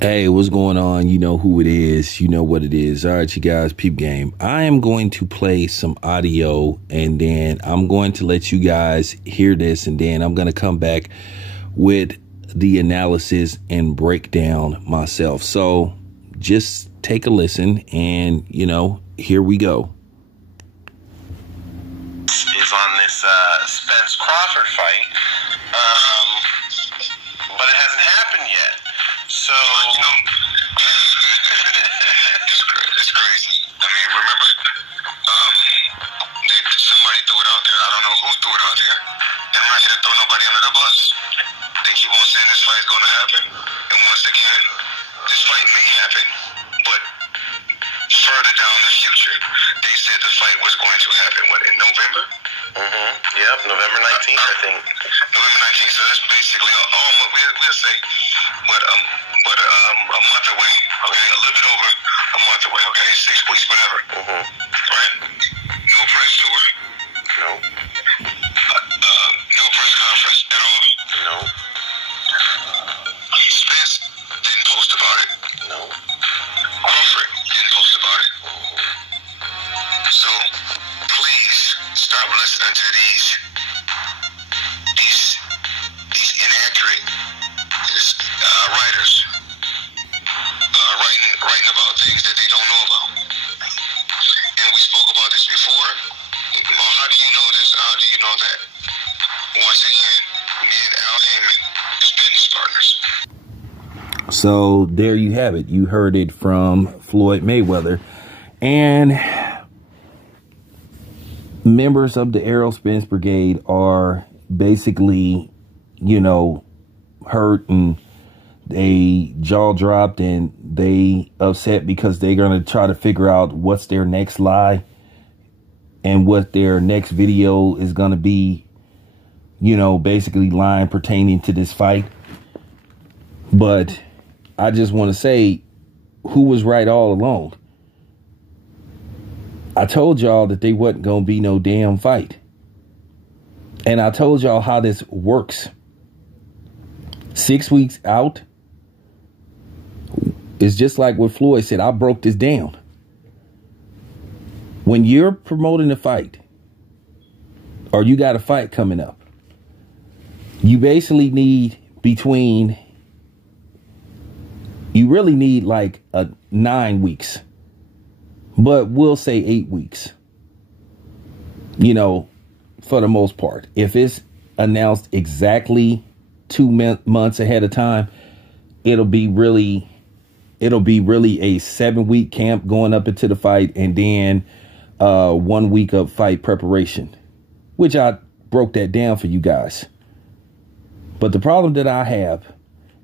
Hey, what's going on? You know who it is. You know what it is. All right, you guys, peep game. I am going to play some audio and then I'm going to let you guys hear this. And then I'm going to come back with the analysis and breakdown myself. So just take a listen and, here we go. Is on this Spence Crawford fight, but it hasn't happened yet. So it's crazy. I mean, remember, somebody threw it out there. I don't know who threw it out there, and I'm not here to throw nobody under the bus. They keep on saying this fight is going to happen, and once again, this fight may happen, but further down the future, they said the fight was going to happen, in November? Yep, November 19th, I think. November 19th, so that's basically we'll say, a month away, okay? A little bit over a month away, okay? 6 weeks, whatever. Right? No press tour. No. No press conference at all. No. Spence didn't post about it. No. Crawford didn't post about it. So please stop listening to these inaccurate writers writing about things that they don't know about. And we spoke about this before. Well, how do you know this and how do you know that? Once again, me and Al Heyman is business partners. So there you have it. You heard it from Floyd Mayweather. And members of the Spence Brigade are basically, hurt and they jaw dropped and they upset because they're going to try to figure out what's their next lie and what their next video is going to be, basically lying pertaining to this fight. But I just want to say who was right all along. I told y'all that they wasn't going to be no damn fight. And I told y'all how this works. 6 weeks out. It's just like what Floyd said. I broke this down. When you're promoting a fight or you got a fight coming up, you basically need you really need like 9 weeks. But we'll say 8 weeks, for the most part. If it's announced exactly 2 months ahead of time, it'll be really a 7-week camp going up into the fight and then 1 week of fight preparation, which I broke that down for you guys. But the problem that I have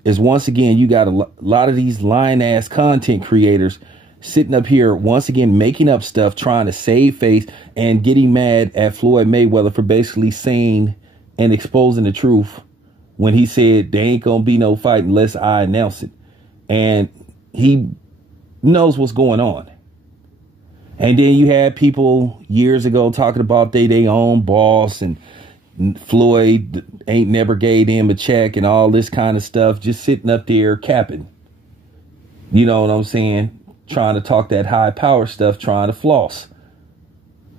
is, once again, you got a lot of these lying ass content creators sitting up here once again making up stuff, trying to save face and getting mad at Floyd Mayweather for basically saying and exposing the truth when he said there ain't gonna be no fight unless I announce it. And he knows what's going on. And then you had people years ago talking about they own boss and Floyd ain't never gave him a check and all this kind of stuff, just sitting up there capping. You know what I'm saying? Trying to talk that high power stuff, trying to floss.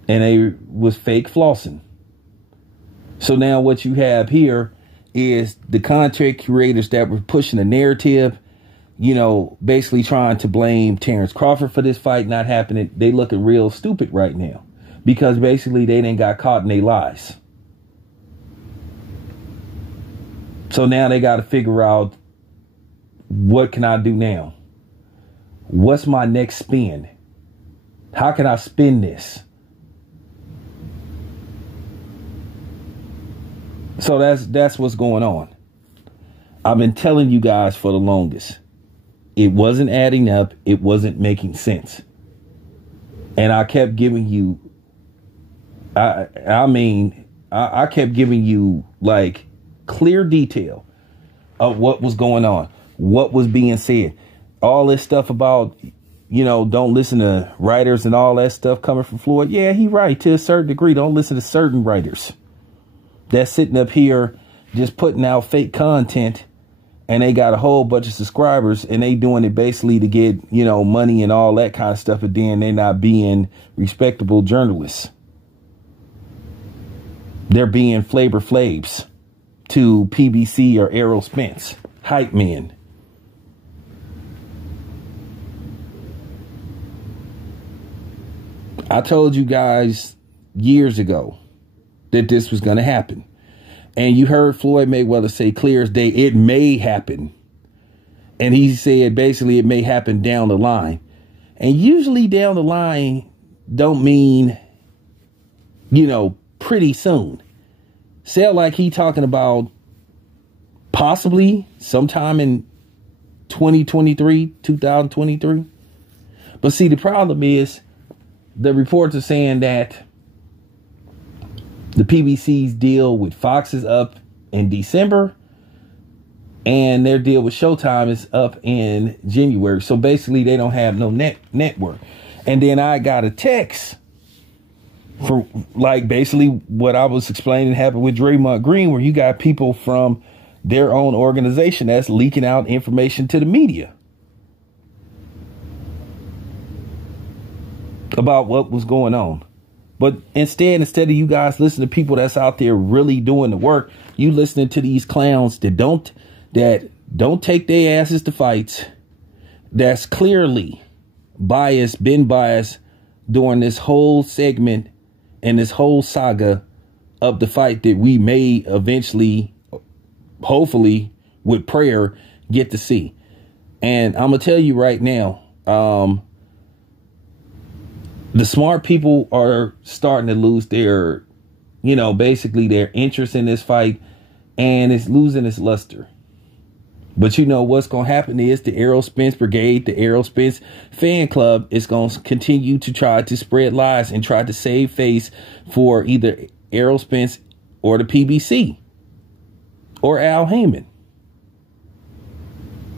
And they was fake flossing. So now what you have here is the content creators that were pushing the narrative, basically trying to blame Terrence Crawford for this fight not happening. They looking real stupid right now because basically they didn't got caught in their lies. So now they got to figure out, what can I do now? What's my next spin? How can I spin this? So that's what's going on. I've been telling you guys for the longest. It wasn't adding up. It wasn't making sense. And I kept giving you, I kept giving you like clear detail of what was going on, what was being said. All this stuff about, don't listen to writers and all that stuff coming from Floyd. Yeah, he right to a certain degree. Don't listen to certain writers that's sitting up here just putting out fake content and they got a whole bunch of subscribers, and they doing it basically to get, you know, money and all that kind of stuff, and then they're not being respectable journalists. They're being Flavor Flavs to PBC or Errol Spence, hype men. I told you guys years ago that this was going to happen. And you heard Floyd Mayweather say clear as day, it may happen. And he said basically it may happen down the line. And usually down the line don't mean, you know, pretty soon. Sound like he talking about possibly sometime in 2023. But see, the problem is the reports are saying that the PBC's deal with Fox is up in December, and their deal with Showtime is up in January. So basically, they don't have no network. And then I got a text for like basically what I was explaining happened with Draymond Green, where you got people from their own organization that's leaking out information to the media about what was going on. But instead of you guys listening to people that's out there really doing the work, you listening to these clowns that don't take their asses to fights, that's clearly biased, been biased during this whole segment and this whole saga of the fight that we may eventually, hopefully, with prayer, get to see. And I'm going to tell you right now, the smart people are starting to lose their, you know, basically their interest in this fight, and it's losing its luster. But you know what's going to happen is the Errol Spence Brigade, the Errol Spence fan club is going to continue to try to spread lies and try to save face for either Errol Spence or the PBC or Al Heyman.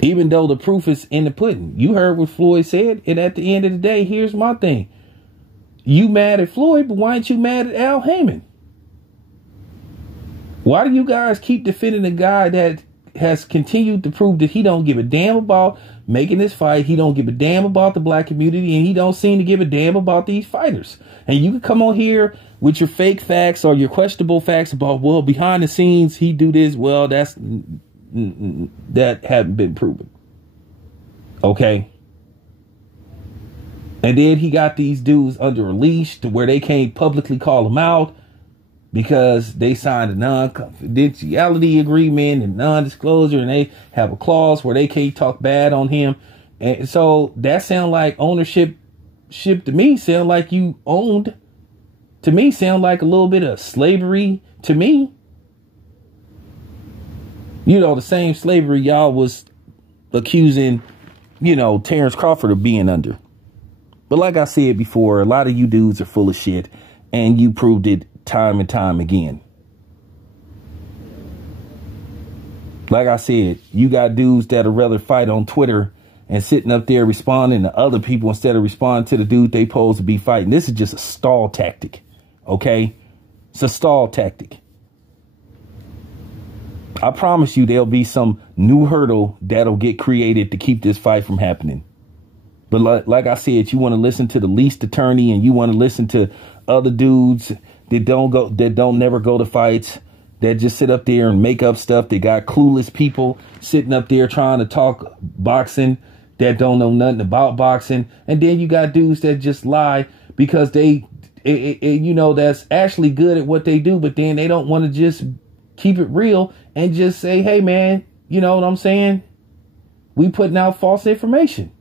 Even though the proof is in the pudding. You heard what Floyd said, and at the end of the day, here's my thing. You mad at Floyd, but why aren't you mad at Al Heyman? Why do you guys keep defending a guy that has continued to prove that he don't give a damn about making this fight? He don't give a damn about the black community, and he don't seem to give a damn about these fighters. And you can come on here with your fake facts or your questionable facts about, well, behind the scenes, he do this. Well, that haven't been proven. Okay. And then he got these dudes under a leash to where they can't publicly call him out because they signed a non-confidentiality agreement and non-disclosure, and they have a clause where they can't talk bad on him. And so that sound like ownership to me, sound like you owned. To me, sound like a little bit of slavery to me. You know, the same slavery y'all was accusing, you know, Terrence Crawford of being under. But like I said before, a lot of you dudes are full of shit, and you proved it time and time again. Like I said, you got dudes that'd rather fight on Twitter and sitting up there responding to other people instead of responding to the dude they supposed to be fighting. This is just a stall tactic, okay? It's a stall tactic. I promise you there'll be some new hurdle that'll get created to keep this fight from happening. But like I said, you want to listen to the least attorney, and you want to listen to other dudes that don't never go to fights, that just sit up there and make up stuff. They got clueless people sitting up there trying to talk boxing that don't know nothing about boxing. And then you got dudes that just lie because they, you know, that's actually good at what they do, but then they don't want to just keep it real and just say, hey, man, you know what I'm saying? We putting out false information.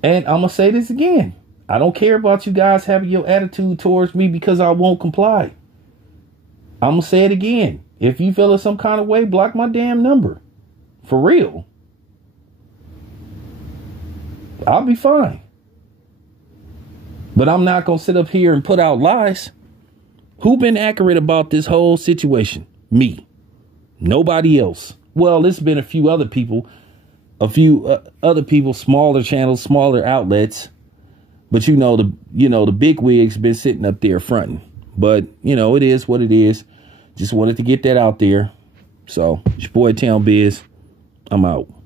And I'm going to say this again. I don't care about you guys having your attitude towards me because I won't comply. I'm going to say it again. If you feel some kind of way, block my damn number. For real. I'll be fine. But I'm not going to sit up here and put out lies. Who been accurate about this whole situation? Me. Nobody else. Well, there's been a few other people. Smaller channels, smaller outlets. But you know the big wigs been sitting up there fronting. But, you know, it is what it is. Just wanted to get that out there. So, it's your boy Town Biz. I'm out.